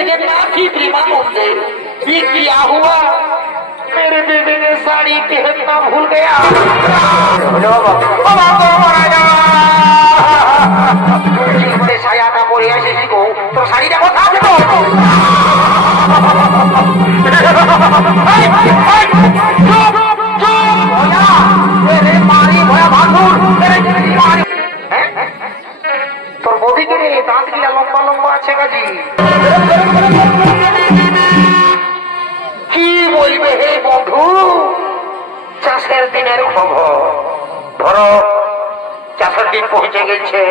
जगन्नाथी प्रेमानंद ये क्या हुआ? मेरे बेबे ने साड़ी पहनना भूल गया। साया का बोरी ऐसे को तो साड़ी देखो था তোর বৌদি কে দাঁত গিলা লম্বা লম্বা আছে গাজি কি বলবে হে বন্ধু চাষের দিনের খবর ধরো চাষের দিন পৌঁছে গেছে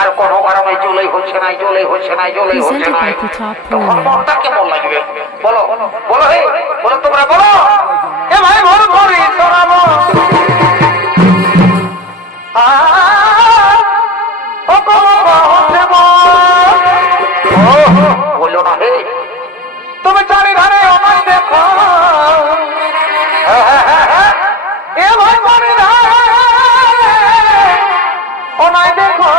আর কোনো কারণে জলেই হচ্ছে না তখন মনটা কেমন লাগবে বলো বলো হে বলো তোমরা বলো এ ভাই ভোর ভোরে শোনাবো বলো না হে তুমি চারিধারে আমায় দেখো এ ভাই চারিধারে আমায় দেখো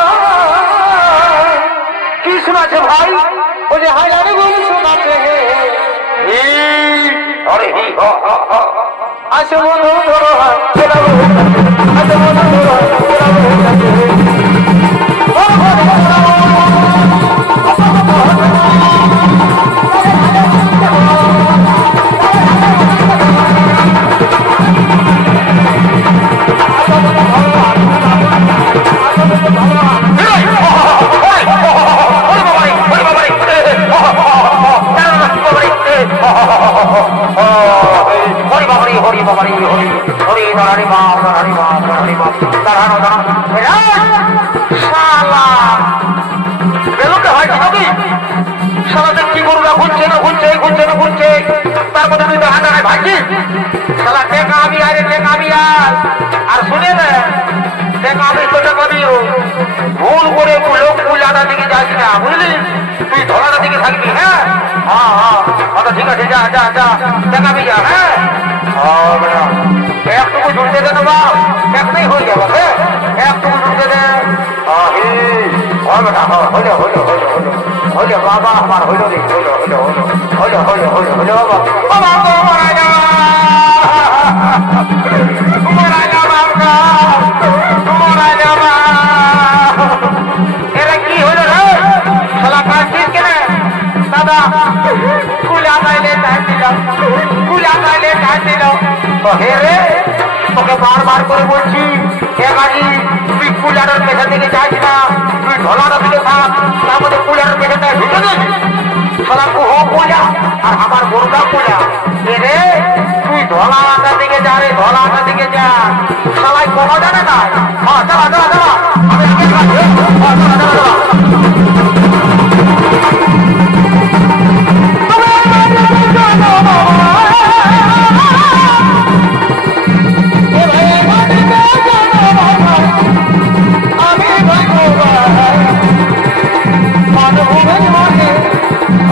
কি শোনাচ্ছে ভাই ও যে হাজারে বলে শোনাচ্ছে আরে হি আসে বন্ধু ধরো আসে বন্ধু ধরো আর শুনে ভুল করে লোক পূজাটা দিকে যাস না বুঝলি তুই ধরাটা দিকে থাকবি হ্যাঁ ঠিক আছে যা যা যা দেখাবি যা হ্যাঁ একটুকু ঝুলতে দে না একটাই হয়ে যাবে হ্যাঁ একটুকু ঝুলতে দে হইলে বাবা আমার হইল রে হইল বাবা এরা কি হইল রে শালা কাঁদছিস কেন দাদা কুলা গাইলে চাইছিল হে রে তোকে বারবার করে বলছি তুই কুলারের পেছন দিকে যাস না তুই ঢলাটা দিকে থাক তার মধ্যে কুলারের পেছনটা ঢুকে দিস শালা কুহো কুলা আর আমার গরুটা কুলা রে তুই ঢলাটার দিকে যা রে ঢলাটার দিকে যা শালাই কোনো জানে না চালা আমি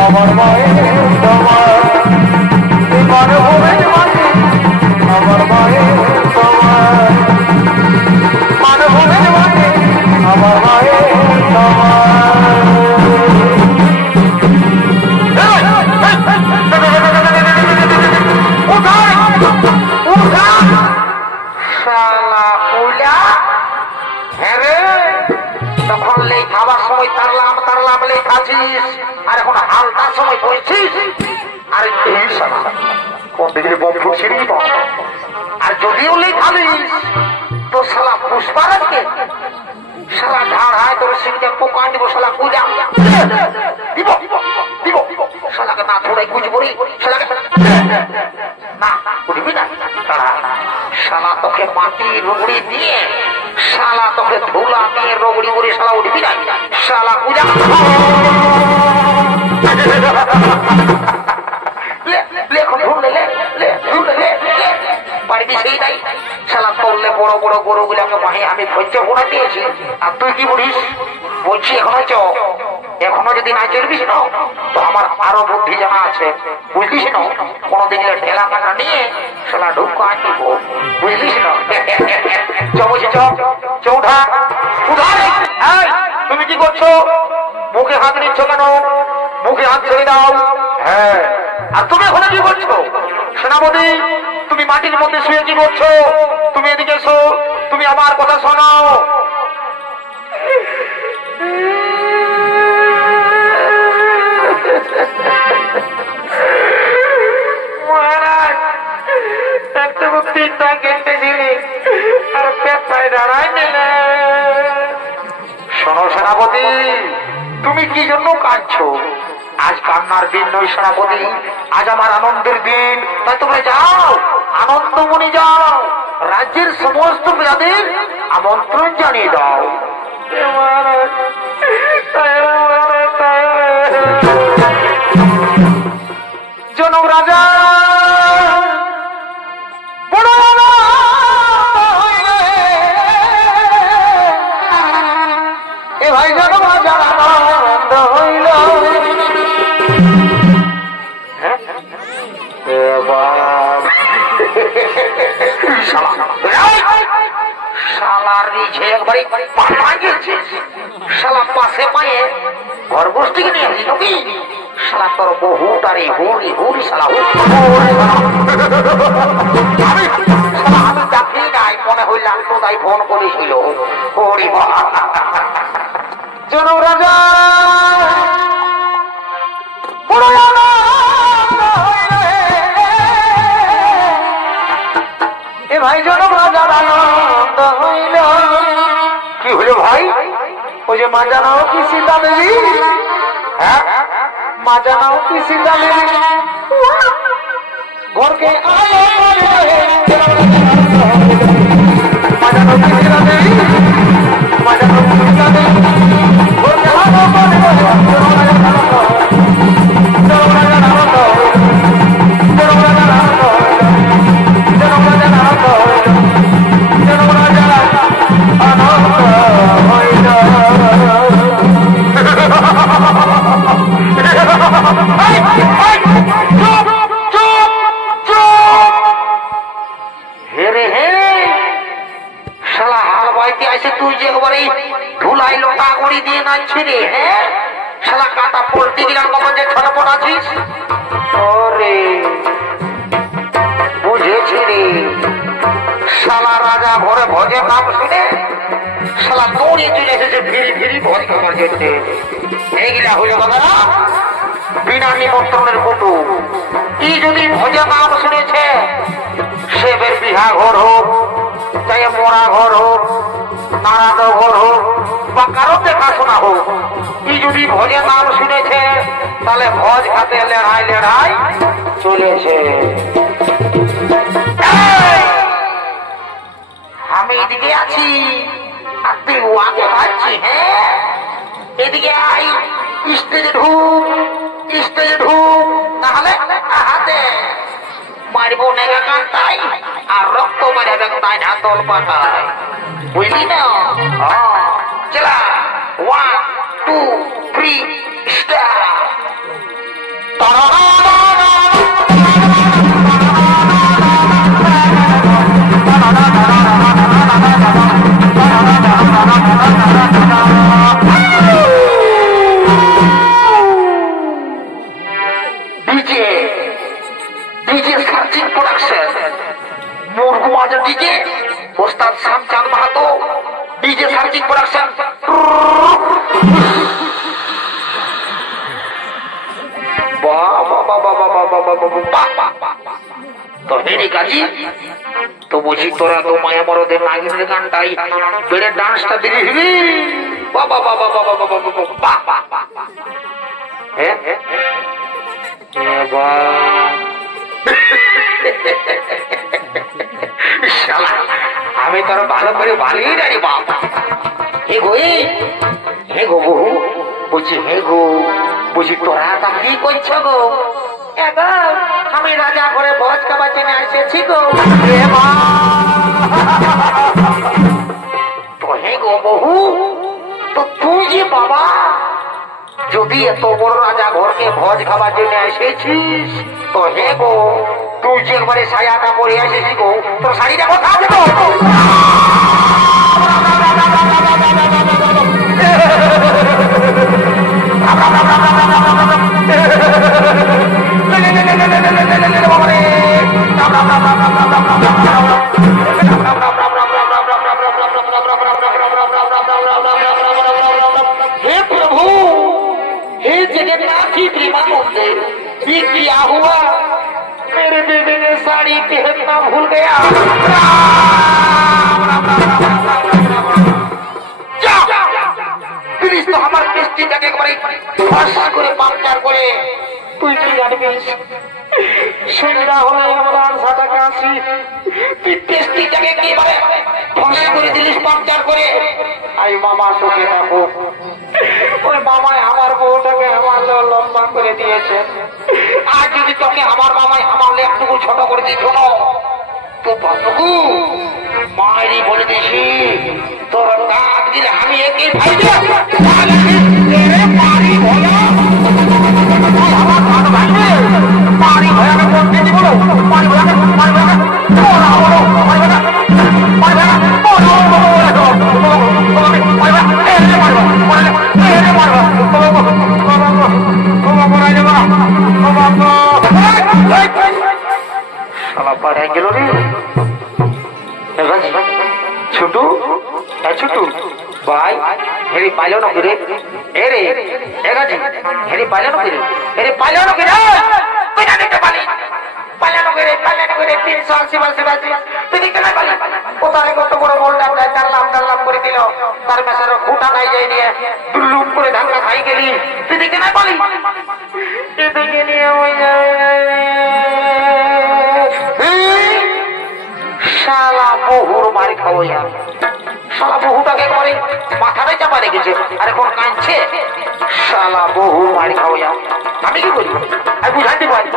আমার মায়ের তোমার আমার মায়ের তোমার আমার মায়ের তখন লেই খাবার সময় তারলাম লেই খাচ্ছিস আর এখন হালকার সময় পড়ছিস আর কোন দিকে বম ফুটছিস আর যদিও লেই খাবিস তো শালা পুষ্পারাজকে শালা ঝাড় হায় তোর সিংটা পোকা দিব শালা কুজা দিব শালাকে না থোড়াই কুজবরি শালাকে না উঠবি না শালা তোকে মাটি রুগড়ি দিয়ে শালা তোকে ধুলা দিয়ে রগড়ি করে শালা উঠবি না শালা কুজা পারবি সেই নাই শালা করলে বড় বড় গরু গুলাকে মাহে আমি ধৈর্য করে দিয়েছি আর তুই কি বলিস বলছি এখনো যদি না চলবিস না তো আমার আরো বুদ্ধি জানা আছে বুঝলিস না কোনদিন ঠেলা কাটা নিয়ে শালা ঢুকা আনব বুঝলিস না চৌঠা তুমি কি করছো মুখে হাত নিচ্ছ কেন মুখে হাত ছেড়ে দাও। হ্যাঁ, আর তুমি এখন কি করছো? সেনাপতি, তুমি মাটির মধ্যে শুয়ে কি করছো? তুমি এদিকে এসো, তুমি আমার কথা শোনাও। মহারাজ, একটা তিনটা কেটেছিলি আর পেপায় দাঁড়ায় নিলে। শোনো সেনাপতি, তুমি কি জন্য কাঁদছো? আজ কান্নার দিন নয় সেনাপতি, আজ আমার আনন্দের দিন। তাই তোমরা যাও, আনন্দমণি যাও, রাজ্যের সমস্ত প্রজাদের আমন্ত্রণ জানিয়ে দাও। জনক রাজা এ ভাই জনক রাজা আনন্দ হইল। শালার নিচে একবারে শালা পাশে পায়ে ঘর গোষ্ঠীকে নিয়ে আসি নাকি? শালা তোর বহুটারি হুড়ি হুড়ি শালা আমি দেখি নাই, মনে হইলাম তো তাই ফোন করেছিল। হরি জনক রাজা এ ভাই জনক রাজার আনন্দ হইল। কি হইল ভাই? ওই যে মা জানাও কি সীতা দেবী, হ্যাঁ মা জানাও কি সীতা দেবী ঘরকে মা জানাও কি সীতা দেবী, মা জানাও কি সীতা দেবী ঘরকে তুই যে একবারে ধুলাই লোটা করে দিয়ে নাচছি রে। হ্যাঁ, শালা কাটা পোল্ট্রি দিলাম কখন যে ছটপট আছিস। ওরে বুঝেছি রে, শালা রাজা ঘরে ভোজের নাম শুনে শালা দৌড়িয়ে চলে এসেছে ফিরি ফিরি ভোজ খাবার জন্য। এইগুলা হইল কথা বিনা নিমন্ত্রণের কুটুম। কি যদি ভোজের নাম শুনেছে, সে বের বিহা ঘর হোক, চাই মরা ঘর হোক, নারাদ ঘর হোক বা কারো দেখাশোনা হোক, কি যদি ভোজের নাম শুনেছে তাহলে ভোজ খাতে লেড়াই লেড়াই চলেছে। আমি এদিকে আছি আর তুই ওয়াকে ভাবছি। হ্যাঁ, এদিকে আই, স্টেজে ঢুক, স্টেজে ঢুক, তাহলে হাতে মারবো নেগা কান্তাই আর রক্ত মারে বেগতাই ঢাতল পাতায়, বুঝলি না? চলা 1 2 3 স্টার্ট। ডিজে সার্চিং প্রোডাকশন, মুরগুমাজার ডিজে ওস্তাদ Shyamchand Mahato, DJ searching production. তো হেরে কাজী তো বুঝি তোরা তো মায়া মরদের নাগিনের গানটাই বেড়ে ডান্সটা দিবি। বাবা বাবা বাবা বাবা বাবা, হ্যাঁ আমি তোর ভালো করে ভালোই জানি বাবা। হে গো, হে গো বহু, বুঝি হে গো, বুঝি তোরা তা কি করছো গো? আমি রাজা ঘরে ভোজ খাবার জন্য এসেছি গো। তো হে গো বহু, তো তুই যে বাবা যদি এত বড় রাজা ঘরকে ভোজ খাবার জন্য এসেছিস, তো হে গো তুই যে একবারে সায়াটা পরে এসেছিস গো, তোর শাড়িটা কোথা আছে তো? ये नाची प्रेमा मुझे ये क्या हुआ मेरे बेबी ने साड़ी पहनना भूल गया प्लीज तो हमारे किस्ती जगह एक बार फंस करे पंचर करे তুই কি জানিস সুন্দর হলে আমরা সাদা কাশি তুই টেস্টি জায়গা কি বারে ফস করে দিলিস পাঞ্চার করে আই মামা তোকে দেখো ওই মামাই আমার বউটাকে আমার লম্বা করে দিয়েছে আজ যদি তোকে আমার মামাই আমার একটু ছোট করে দিত না তো বাবু মায়েরই বলে দিছি তোর দাঁত দিলে আমি একই ভাই মারি ভোলা আমার ভালো ভাঙবে মারি ভয়াকে বলতে দিব মারি ভয়াকে বলো মারি ভয়াকে ছোটু ছোটু ভাই হেরি পাইল না করে এরে এগাজি হেরি পাইল না করে হেরি পাইল না করে তুই না দেখতে পালি পাইল না করে 380 বাসি তুই দেখতে না পালি কোথায় কত বড় গোলটা প্রায় ডাল্লাম করে দিল তার মেশার খুঁটা নাই যাই নিয়ে দুলুম করে ধাক্কা খাই গেলি তুই দেখতে না পালি এদিকে নিয়ে ওই শালা বহুর মারি খাবো শালা বহুটাকে করে মাথাটাই চাপা রেখেছে আর এখন কাঁদছে শালা বহুর মারি খাবো আমি কি করি আমি বুঝাতে পারি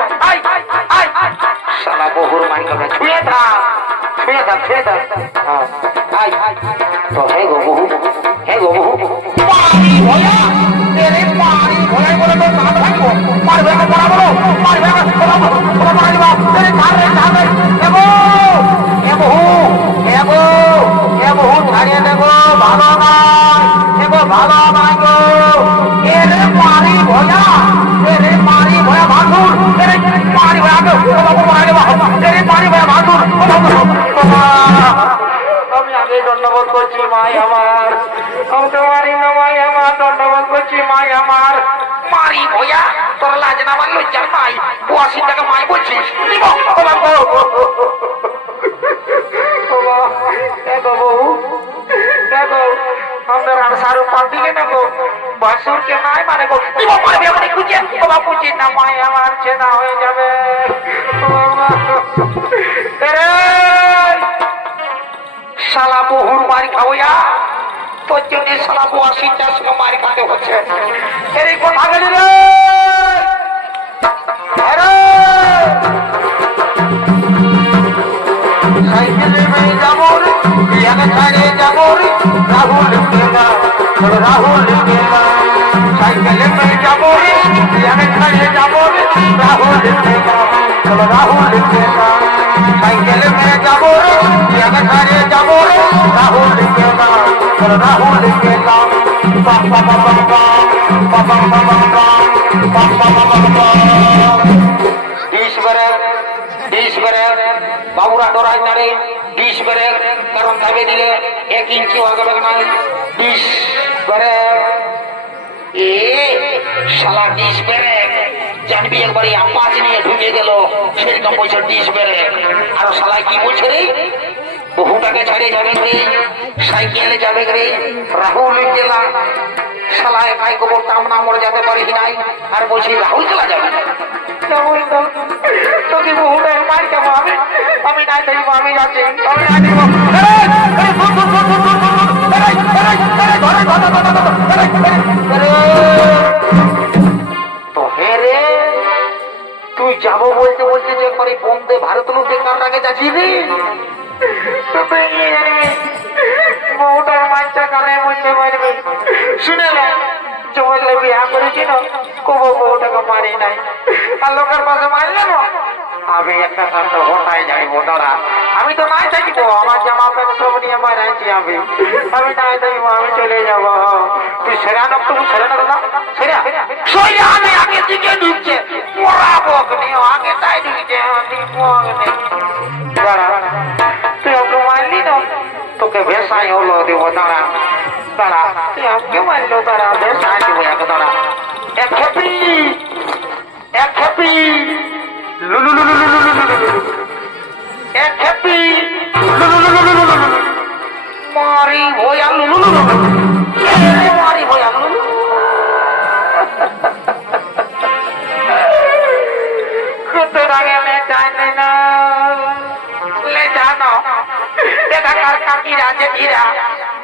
শালা বহুর মারি খাবো ছুঁয়ে থাক তো হে গো বহু পারি ভয়া তেরে পারি ভয়া বলে তো না থাকবো মারবে না বড় বলো মারবে না বড় মারিব তেরে ধারে দেবো বহু ছাড়িয়ে দেবো ভালো নয় ভালো নয় গো এরে পারি ভয়া ভাসুর পারি ভয়াকে পারি ভয়া ভাসুর আমি আগে দণ্ডবোধ করছি মাই আমার আমাকে মারি না মাই আমার দণ্ডবোধ করছি মাই আমার মারি ভয়া তোর লাজ না আমার লজ্জার মাই 82 টাকা মাই বলছিস দেখো আমাদের সারু পাল্টি কে দেখো বাসুর কে নাই মানে গো খুঁজে খুঁজি না মাই আমার চেনা হয়ে যাবে শালা বহুর মারি খাওয়া তোর জন্য শালা 82টার সঙ্গে মারি খাতে হচ্ছে এই কথা গেলি রে সাইকেলে মেয়ে যাবো রে ছাড়ে যাবো রে রাহুল সাইকেলে মেয়ে যাবো রে ছাড়িয়ে যাবো রে রাহুল সাইকেলে মেয়ে যাবো রে ছাড়িয়ে যাবো রে রাহুল বাবুরা ডরাই নাড়ে 20 ব্রেক কারণ দাবি দিলে 1 ইঞ্চি আগে নাই 20 ব্রেক শালা 20 ব্রেক জানবি একবারে আপাচ নিয়ে ঢুকে গেল সেরকম বলছে 20 ব্রেক আর শালা কি বলছে রে বহুটাকে ছাড়িয়ে যাবে রে সাইকেলে যাবে রে রাহুল জেলা শালা একাই গোবর আমরা মরে যেতে পারি নাই আর বলছি রাহুল জেলা যাবে তোকে বহুটাই মার যাবো আমি না দেখবো আমি যাচ্ছি তো হে রে তুই যাবো বলতে বলতে যে একবার বন্দে ভারত লোক কার আগে যাচ্ছি রে বহুটার মাইটা কানে বলতে পারবে শুনে না জমালে বিয়া করেছি না কবো বহুটাকে মারি নাই আর লোকের পাশে মারলে না আমি একটা কাণ্ড ঘটাই যাইবো দাঁড়া আমি তো নাই থাকবো আমার জামা প্যান্ট সব নিয়ে মারাইছি আমি নাই থাকবো আমি চলে যাবো তুই সেরা নক্ত সেরা না দাদা সেরা আমি আগে দিকে ঢুকছে মরাবো আগে তাই ঢুকছে দাঁড়া তুই আমাকে মারলি না তোকে ভেসাই হলো দেবো দাঁড়া তুই আমাকে মারলো দাঁড়া ভেসাই দেবো দাঁড়া এক খেপি এক খেপি এক খেপি মারি ভয়া মারি ভয়া কত আগে লে জানে না লে জানো দেখা কার কাকিরা যে ধীরা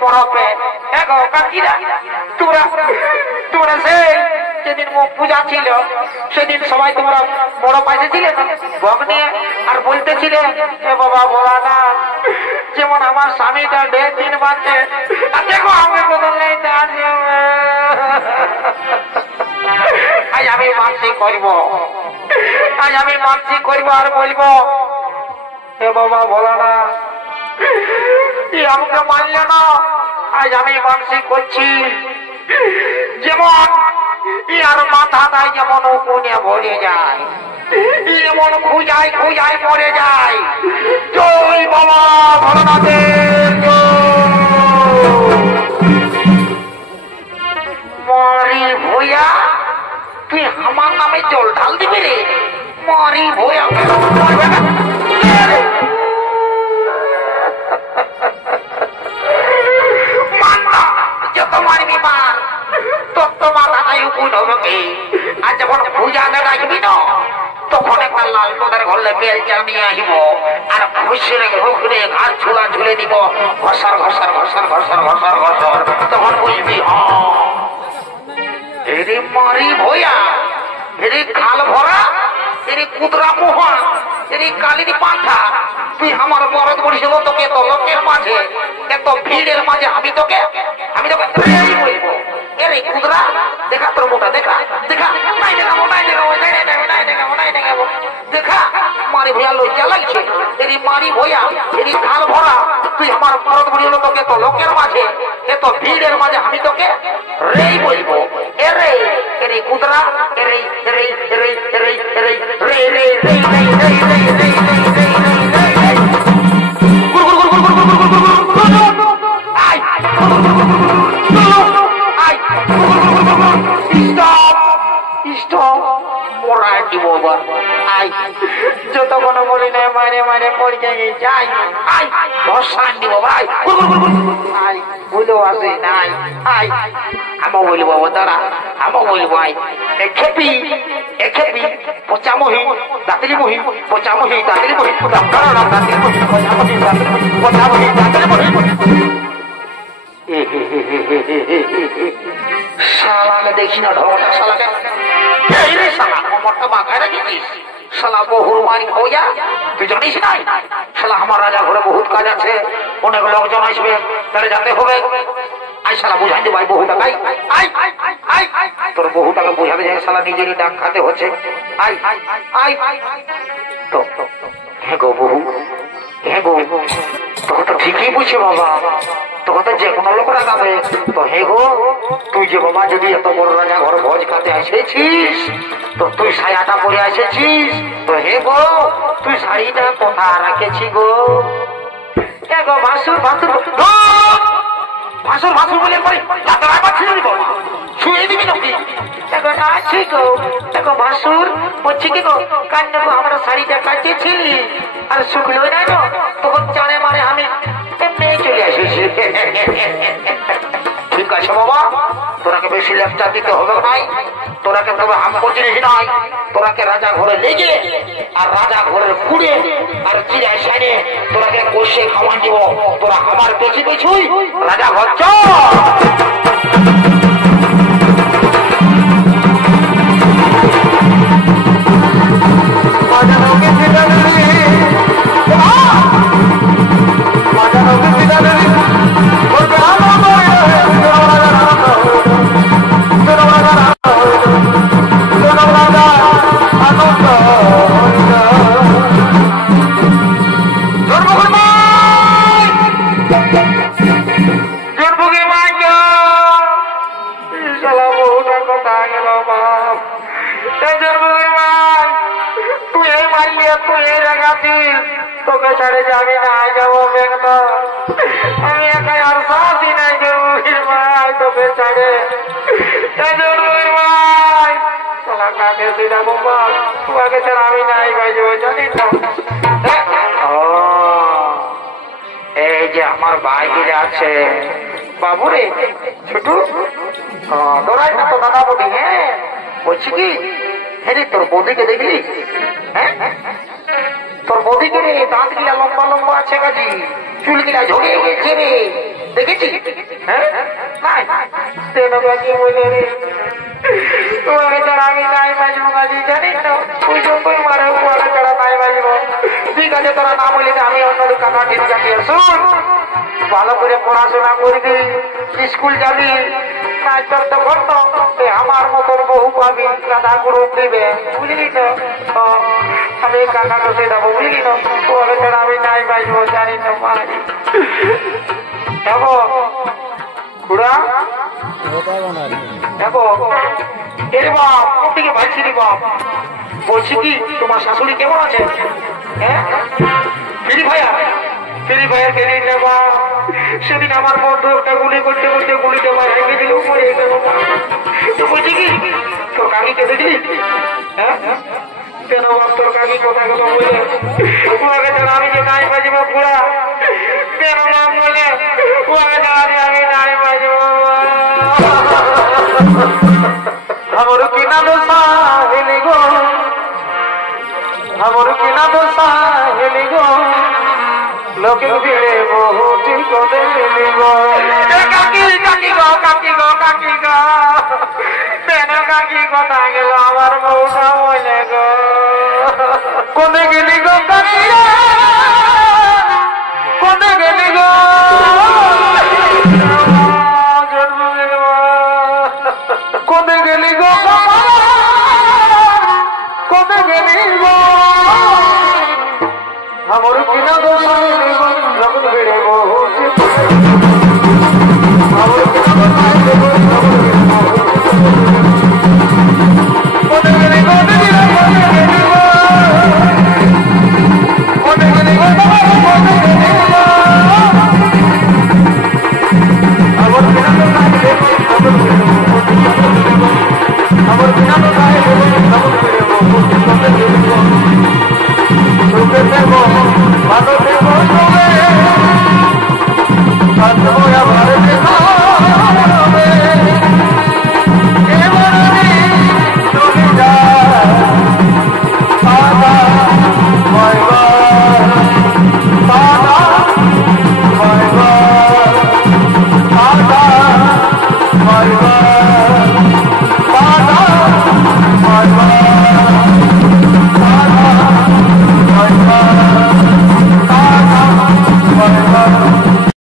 বরফে এগো কাকিরা তোরা তোরা যেদিন পূজা ছিল সেদিন সবাই তোমরা বড় পাইছে ছিলে ভোগ নিয়ে আর বলতেছিলে এ বাবা বলা না যেমন আমার স্বামীটা 1.5 দিন বাঁচছে আর দেখো আমাকে বদলে আজ আমি মানসি করব আজ আমি মানসি করব আর বলবো এ বাবা বলা না আমাকে মানলে না আজ আমি মানসি করছি যেমন ইয়ার মাথাটাই যেমন কোণে ভরে যায় এমন খুঁজাই খুঁজাই মরে যায় জয় বাবা ভোলানাথের মারি ভইয়া তুই আমার নামে জল ঢাল দিবি রে মারি ভইয়া যত মারবি মার তোমার রাজায় উপুন হবে কি আর যখন পূজা রাখবি না তখন একটা লাল তোদের ঘরলে বেলচা নিয়ে আসব আর খুশিরে ঘুরে ঘাট ঝুলা ঝুলে দিব ঘষার ঘষার ঘষার ঘষার ঘষার ঘষার তখন বুঝবি এরে মারি ভইয়া এরে খাল ভরা এরে কুদরা মোহন এরে কালির পাঁঠা তুই আমার মরদ বলিছিল তোকে তো লোকের মাঝে এত ভিড়ের মাঝে আমি তোকে বলবো এরে কুদরা দেখা তোর মোটা দেখা দেখা নাই দেখাবো নাই দেখাবো নাই দেখাবো নাই দেখাবো নাই দেখাবো দেখা মারি ভইয়া লজ্জা লাগছে এরি মারি ভইয়া এরি খাল ভরা তুই আমার মরদ বলিছিল তোকে তো লোকের মাঝে এত ভিড়ের মাঝে আমি তোকে রেই বলবো এরে এরে কুদরা এরে এরে এরে এরে এরে রে রে রে রে রে রে রে যতক্ষণ বলি না মারে মারে পড়ে যাই ভরসান দিব ভাই বুঝলো আসে নাই আমও বলবো দাঁড়া আমও বলবো খেপি খেপি পচামহি দাঁতিলি মহি পচামহি দাঁতিলি মহি দাঁতিলি মহি পচামহি দাঁতিলি মহি পচামহি দাঁতিলি মহি শালাকে দেখি না ঢোটা শালাকে এই রে শালা কোমরটা বাঁকায় রেখেছিস শালা বহুর মারি হইয়া তুই জানিস নাই শালা আমার রাজা ঘরে বহুত কাজ আছে অনেক লোকজন আসবে তাহলে যেতে হবে আই শালা বুঝাই দেব বহুটাকাই তোর বহুটাকে বুঝাতে যায় শালা নিজেরই ডাক খাতে হচ্ছে আই আই তো হ্যাঁ গো বহু হ্যাঁ গো তোকে তো ঠিকই বুঝছে বাবা তোকে তো যে কোনো লোক রাখাবে তো হে গো তুই যে বাবা যদি এত বড় রাজা ঘর ভোজ খাতে এসেছিস তো তুই সায়াটা পরে এসেছিস তো হে গো তুই শাড়িটা কোথা রাখেছি গো গো ভাসুর ভাসুর ভাসুর ভাসুর বলে যাত্রা পাচ্ছি না বাবা শুয়ে দিবি নাকি দেখো না ঠিক দেখো ভাসুর বলছি কি গো কান্না গো আমরা শাড়িটা কাটিয়েছিলি আর শুকলো না গো তখন চারে মারে আমি এমনি চলে এসেছি ঠিক আছে বাবা তোরাকে বেশি লেপটা দিতে হবে নাই তোরাকে তবে হাম জিনিস নাই তোরাকে রাজা ঘরে লেগে আর রাজা ঘরের পুড়ে আর চিড়ায় সাইনে তোরাকে কষে খাওয়ান দিব তোরা আমার পেছি পেছুই রাজা ঘর তোকে ছাড়ে যাবি না যাবো বেগনা আমি একাই আর সাহসই নাই যাবো তোকে ছাড়ে ভাই খেতে যাবো বাপ, তোমাকে ছাড়া আমি নাই বাজবো জানি তো। এই যে আমার ভাই গিরে আছে বাবুরে ছোট, দৌড়াই না তো দাদা বলি। হ্যাঁ বলছি কি, হ্যাঁ রে তোর বৌদিকে দেখলি? হ্যাঁ তোর বৌদিকে রে, দাঁত গিলা লম্বা লম্বা আছে কাজী, চুল গিলা ঝরিয়ে গেছে রে, দেখেছি? হ্যাঁ নাই তেন কাজী বলে রে, তোমাকে ছাড়া আমি নাই বাজবো কাজী জানি তো, তুই যতই মারে মারে ছাড়া নাই বাজবো। ঠিক আছে তোরা না বলি আমি অন্য কাকা ঠিক আছে। শুন, ভালো করে পড়াশোনা করবি, স্কুল যাবি, নাচ তো করতো, আমার মতন বহু পাবি, গাধা গ্রুপ দিবে, বুঝলি তো? আমি কাকা বসে যাবো, বুঝলি তো? তোমাকে ছাড়া আমি নাই বাজবো জানি তো মারি। দেখো খুড়া, দেখো এর বাপ কোন দিকে ভাইছি রে বাপ। বলছি কি, তোমার শাশুড়ি কেমন আছে? হ্যাঁ ফিরি ভাইয়া, ফিরি ভাইয়া ফেরি নেবা। সেদিন আমার বন্ধু একটা গুলি করতে করতে গুলিতে ভেঙে দিল, মরে গেল। তো বলছি কি, তোর কাকিকে দেখলি? হ্যাঁ কেন বাপ তোর কাকি কথা কথা বলে ওকে ছাড়া আমি যে নাই বাজবো পুরা, কেন নাম বলে ওকে ছাড়া আমি নাই বাজবো। আমার কিনা দোষা হেলি গো, আমার কিনা দোষা হেলি গো, লোকে ভিড়ে বহুটি করে হেলি গো। কাকি কাকি গো, কাকি গো, কাকি গো, কেন কাকি কথা